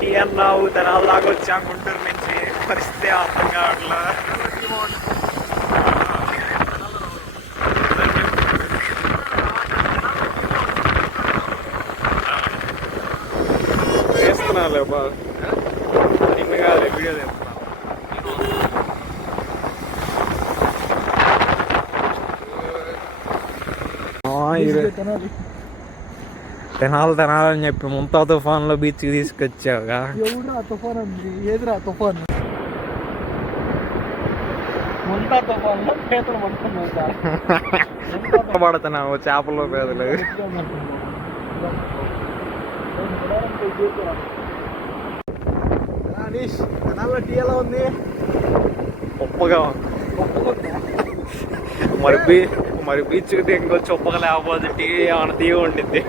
TL రావు తెనాల దాకా వచ్చాం గుంటూరు నుంచి. పరిస్థితి అర్థం కావట్లా. వేస్తున్నాలే బా నిన్న కాదు వీడియో తెస్తున్నా. తెనాలని చెప్పి ముంతా తుఫాన్లో బీచ్కి తీసుకొచ్చావుగా. తుఫాన్ అండి ఏదిరా తుఫాన్? ముంతా తుఫాన్లో పీతలు పడుతున్నావు. పడుతున్నావు చేపలు పేదలు. తెనాల్లో టీ ఎలా ఉంది? గొప్పగా మరి బీచ్కి ఇంకొచ్చి ఉప్పగా లేకపోతే టీ ఏమైనా తీయ ఉండిద్ది.